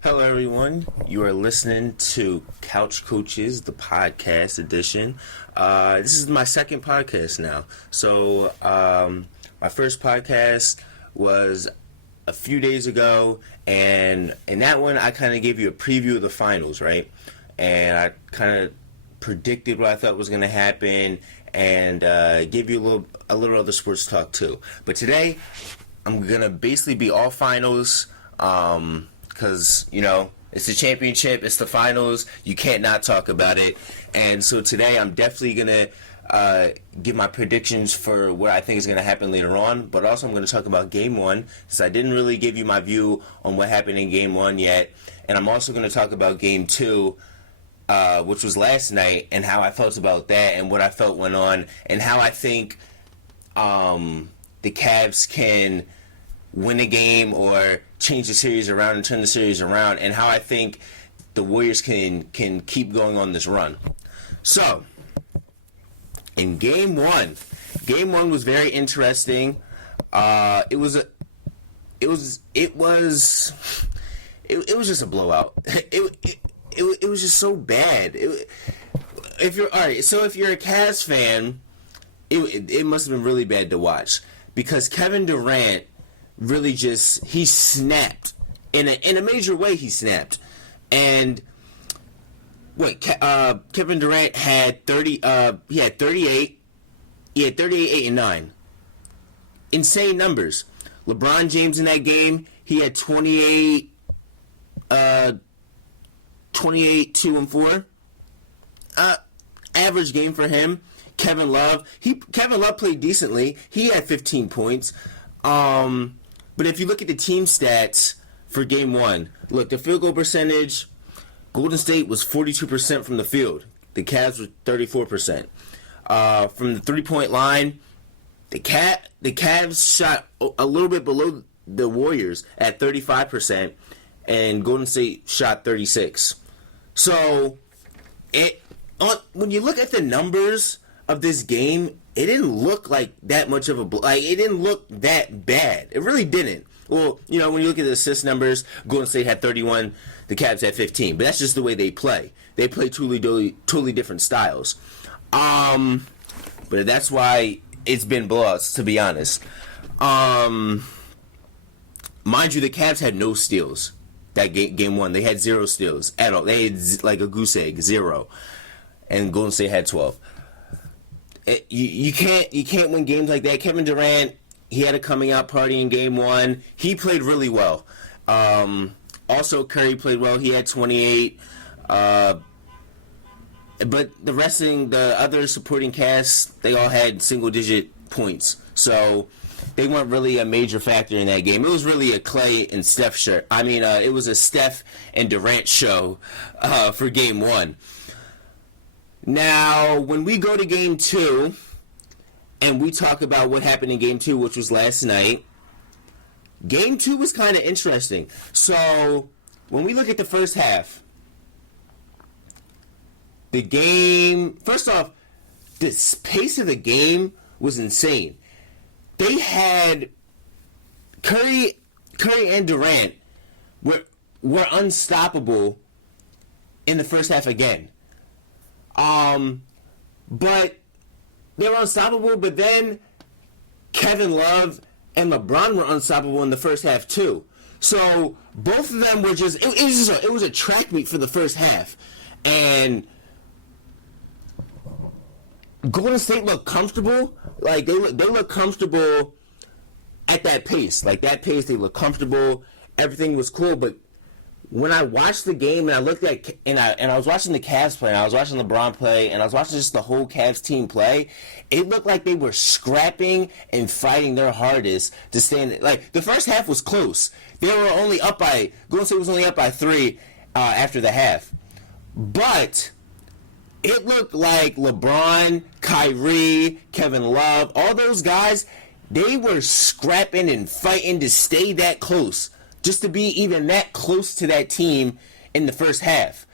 Hello, everyone. You are listening to Couch Coaches, the podcast edition. This is my second podcast now. So, my first podcast was a few days ago, and in that one, I kind of gave you a preview of the finals, right? And I kind of predicted what I thought was going to happen, and give you a little other sports talk too. But today, I'm gonna basically be all finals. Because, it's the championship, it's the finals, you can't not talk about it. And so today I'm definitely going to give my predictions for what I think is going to happen later on, but also I'm going to talk about Game 1, since I didn't really give you my view on what happened in Game 1 yet. And I'm also going to talk about Game 2, which was last night, and how I felt about that, and what I felt went on, and how I think the Cavs can win a game or change the series around and turn the series around, and how I think the Warriors can keep going on this run. So, in Game 1 was very interesting. It was just a blowout. It was just so bad. If you're a Cavs fan, it must have been really bad to watch, because Kevin Durant really he snapped in a major way. He snapped, and Kevin Durant had 30. He had 38. He had 38, 8, and 9. Insane numbers. LeBron James in that game, he had 28, 28, 2 and 4. Average game for him. Kevin Love played decently. He had 15 points. But if you look at the team stats for Game 1, look, the field goal percentage, Golden State was 42% from the field. The Cavs were 34%. From the three-point line, the Cavs shot a little bit below the Warriors at 35%, and Golden State shot 36%. So, when you look at the numbers of this game, it didn't look like that much of it didn't look that bad. It really didn't. Well, when you look at the assist numbers, Golden State had 31, the Cavs had 15. But that's just the way they play. They play totally different styles. But that's why it's been blowouts, to be honest. Mind you, the Cavs had no steals that game 1. They had 0 steals at all. They had like a goose egg, 0. And Golden State had 12. You can't win games like that. Kevin Durant, he had a coming out party in Game 1. He played really well. Also, Curry played well. He had 28. But the other supporting cast, they all had single-digit points. So they weren't really a major factor in that game. It was really a Clay and Steph show. It was a Steph and Durant show for Game 1. Now, when we go to Game 2, and we talk about what happened in Game 2, which was last night, Game 2 was kind of interesting. So, when we look at the first half, the game, first off, the pace of the game was insane. They had Curry and Durant were unstoppable in the first half again. But they were unstoppable, but then Kevin Love and LeBron were unstoppable in the first half too. So both of them were it was a track meet for the first half. And Golden State looked comfortable. Like they looked comfortable at that pace. Like that pace, they looked comfortable. Everything was cool, but when I watched the game and I looked at I was watching the Cavs play, and I was watching LeBron play, and I was watching just the whole Cavs team play, it looked like they were scrapping and fighting their hardest to stay in. Like the first half was close. Golden State was only up by 3 after the half, but it looked like LeBron, Kyrie, Kevin Love, all those guys, they were scrapping and fighting to stay that close. Just to be even that close to that team in the first half.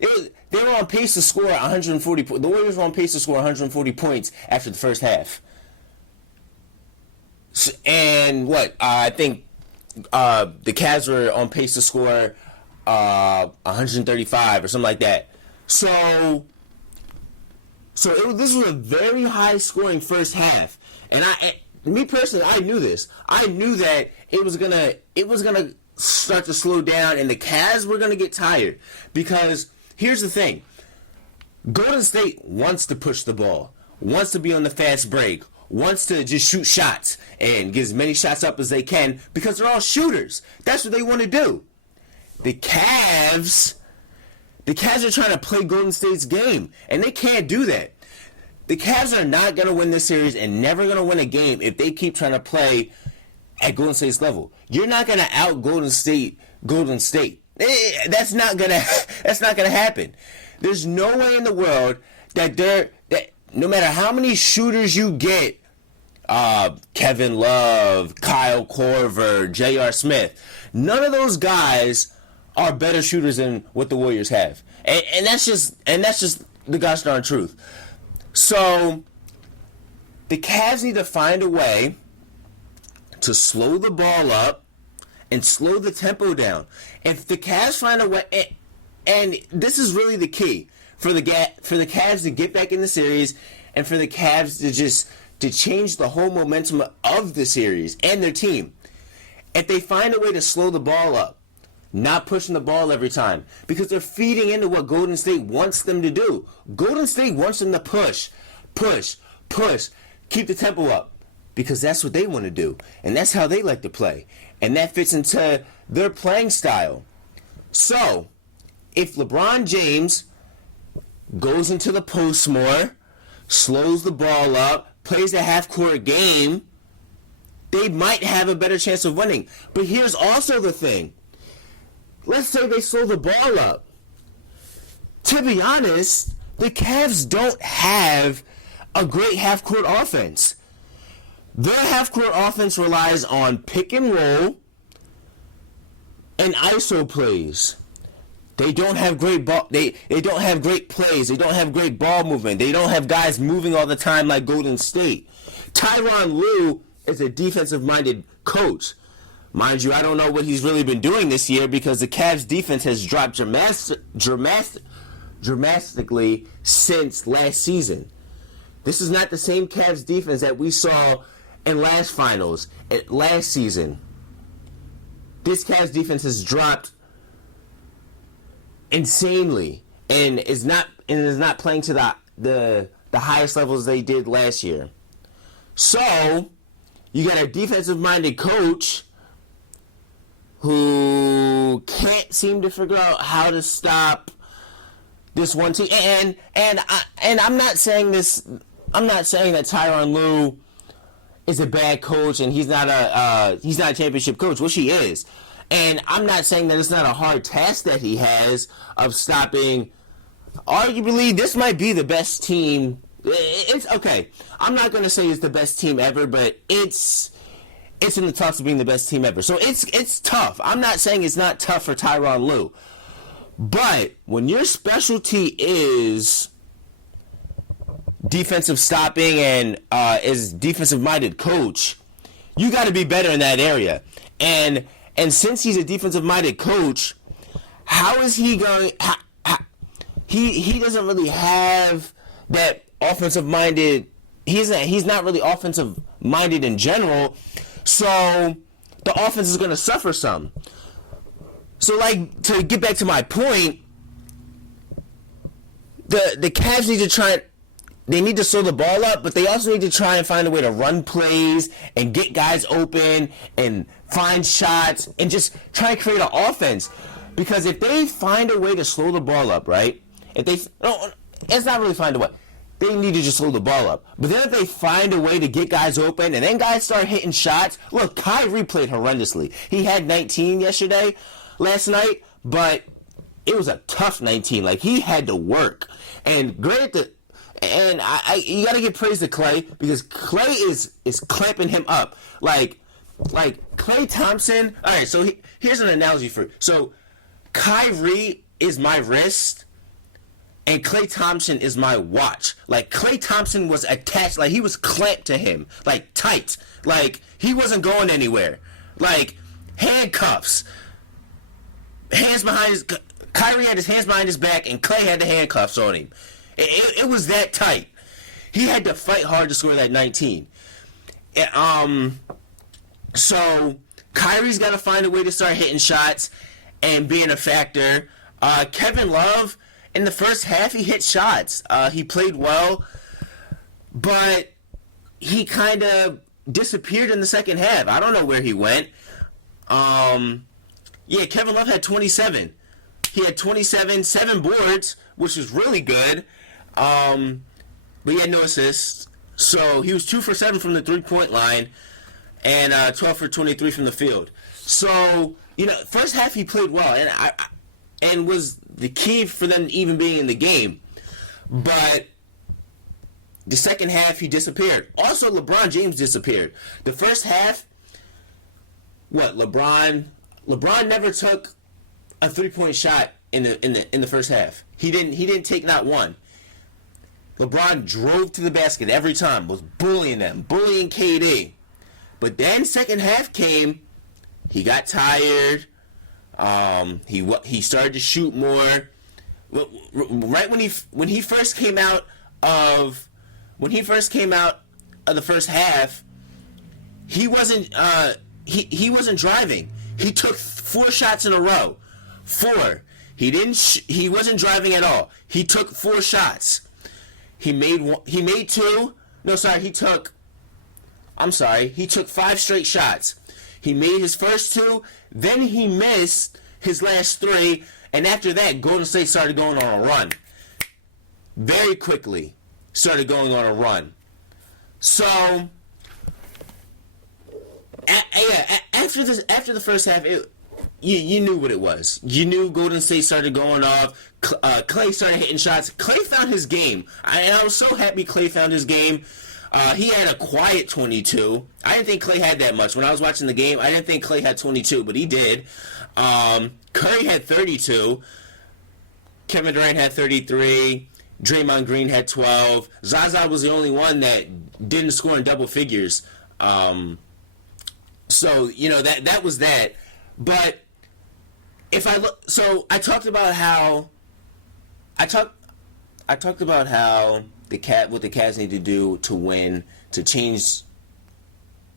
They were on pace to score 140 points. The Warriors were on pace to score 140 points after the first half. And I think the Cavs were on pace to score 135 or something like that. So this was a very high scoring first half, and me personally, I knew this. I knew that it was gonna start to slow down, and the Cavs were gonna get tired, because here's the thing: Golden State wants to push the ball, wants to be on the fast break, wants to just shoot shots and get as many shots up as they can, because they're all shooters. That's what they want to do. The Cavs are trying to play Golden State's game, and they can't do that. The Cavs are not going to win this series and never going to win a game if they keep trying to play at Golden State's level. You're not going to out Golden State. That's not going to happen. There's no way in the world that no matter how many shooters you get, Kevin Love, Kyle Korver, J.R. Smith, none of those guys are better shooters than what the Warriors have, and that's just the gosh darn truth. So the Cavs need to find a way to slow the ball up and slow the tempo down. If the Cavs find a way, and this is really the key for the Cavs to get back in the series, and for the Cavs to change the whole momentum of the series and their team. If they find a way to slow the ball up, not pushing the ball every time, because they're feeding into what Golden State wants them to do. Golden State wants them to push, keep the tempo up, because that's what they want to do, and that's how they like to play, and that fits into their playing style. So, if LeBron James goes into the post more, slows the ball up, plays a half-court game, they might have a better chance of winning. But here's also the thing. Let's say they slow the ball up. To be honest, the Cavs don't have a great half-court offense. Their half-court offense relies on pick and roll and ISO plays. They don't have great ball. They don't have great plays. They don't have great ball movement. They don't have guys moving all the time like Golden State. Tyronn Lue is a defensive-minded coach. Mind you, I don't know what he's really been doing this year, because the Cavs' defense has dropped dramatically since last season. This is not the same Cavs defense that we saw in last season. This Cavs defense has dropped insanely, and is not playing to the highest levels they did last year. So you got a defensive-minded coach who can't seem to figure out how to stop this one team. And I'm not saying this. I'm not saying that Tyronn Lue is a bad coach and he's not a championship coach, which he is. And I'm not saying that it's not a hard task that he has of stopping. Arguably, this might be the best team. It's okay. I'm not going to say it's the best team ever, but it's in the talks of being the best team ever. So it's tough. I'm not saying it's not tough for Tyronn Lue. But when your specialty is defensive stopping and is defensive-minded coach, you got to be better in that area. And since he's a defensive-minded coach, how is he going? He doesn't really have that offensive-minded. He's not really offensive-minded in general. So the offense is going to suffer some. So, like, to get back to my point, the Cavs need to try. They need to slow the ball up, but they also need to try and find a way to run plays and get guys open and find shots and just try and create an offense. Because if they find a way to slow the ball up, right? It's not really find a way. They need to just slow the ball up. But then if they find a way to get guys open and then guys start hitting shots. Look, Kyrie played horrendously. He had 19 last night, but it was a tough 19. Like, he had to work. And granted, you got to give praise to Clay, because Clay is clamping him up. Like Klay Thompson. All right, so here's an analogy for. So Kyrie is my wrist, and Klay Thompson is my watch. Like, Klay Thompson was attached, like, he was clamped to him, like, tight. Like, he wasn't going anywhere. Like, handcuffs. Kyrie had his hands behind his back, and Clay had the handcuffs on him. It was that tight. He had to fight hard to score that 19. So Kyrie's got to find a way to start hitting shots and being a factor. Kevin Love, in the first half, he hit shots. He played well, but he kind of disappeared in the second half. I don't know where he went. Kevin Love had 27. He had 27, 7 boards, which was really good. But he had no assists. So he was 2 for 7 from the 3-point line and 12 for 23 from the field. So, first half he played well and was the key for them even being in the game. But the second half he disappeared. Also, LeBron James disappeared. The first half, LeBron never took a 3-point shot in the first half. He didn't take not one. LeBron drove to the basket every time, was bullying KD. But then second half came, he got tired. He started to shoot more. Right when he first came out of the first half, he wasn't driving. He took 4 shots in a row. 4. He wasn't driving at all. He took 4 shots. He made 2. No, sorry, he took 5 straight shots. He made his first 2, then he missed his last 3, and after that, Golden State started going on a run. Very quickly started going on a run. So, after the first half, you knew what it was. You knew Golden State started going off. Clay started hitting shots. Clay found his game. I was so happy Clay found his game. He had a quiet 22. I didn't think Clay had that much. When I was watching the game, I didn't think Clay had 22, but he did. Curry had 32. Kevin Durant had 33. Draymond Green had 12. Zaza was the only one that didn't score in double figures. So, that was that. But if I look, so I talked about how what the Cavs need to do to win, to change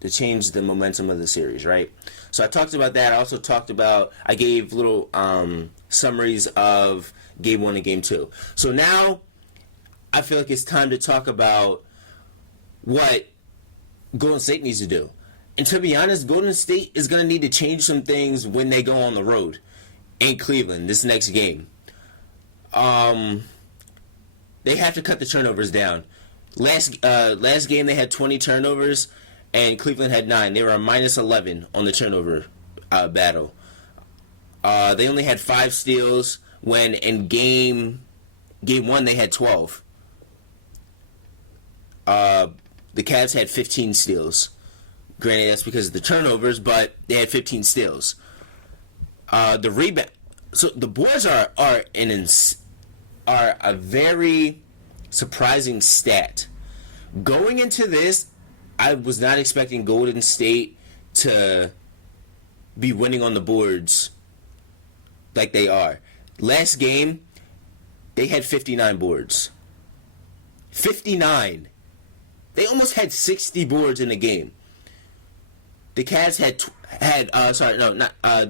the momentum of the series, right? So I talked about that. I also I gave little summaries of Game 1 and Game 2. So now I feel like it's time to talk about what Golden State needs to do. And to be honest, Golden State is going to need to change some things when they go on the road in Cleveland this next game. They have to cut the turnovers down. Last game they had 20 turnovers, and Cleveland had 9. They were a minus 11 on the turnover battle. They only had 5 steals when in game 1 they had 12. The Cavs had 15 steals. Granted, that's because of the turnovers, but they had 15 steals. The rebound. So the boards are a very surprising stat. Going into this, I was not expecting Golden State to be winning on the boards like they are. Last game, they had 59 boards. 59. They almost had 60 boards in a game. The Cavs the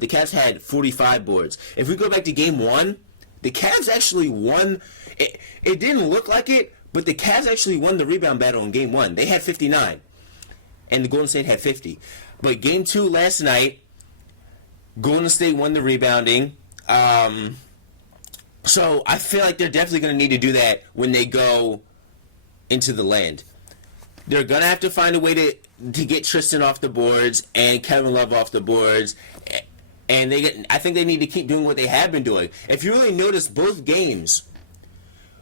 Cavs had 45 boards. If we go back to Game 1, the Cavs actually won. It didn't look like it, but the Cavs actually won the rebound battle in Game 1. They had 59, and the Golden State had 50. But Game 2 last night, Golden State won the rebounding. So I feel like they're definitely going to need to do that when they go into the land. They're going to have to find a way to get Tristan off the boards and Kevin Love off the boards. And I think they need to keep doing what they have been doing. If you really notice both games,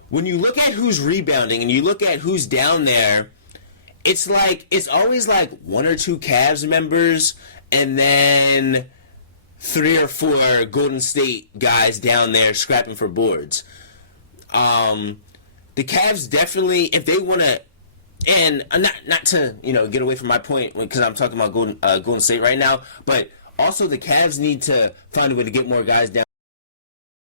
when you look at who's rebounding and you look at who's down there, it's always like 1 or 2 Cavs members and then 3 or 4 Golden State guys down there scrapping for boards. The Cavs definitely, if they want to, and not to get away from my point because I'm talking about Golden State right now, but also the Cavs need to find a way to get more guys down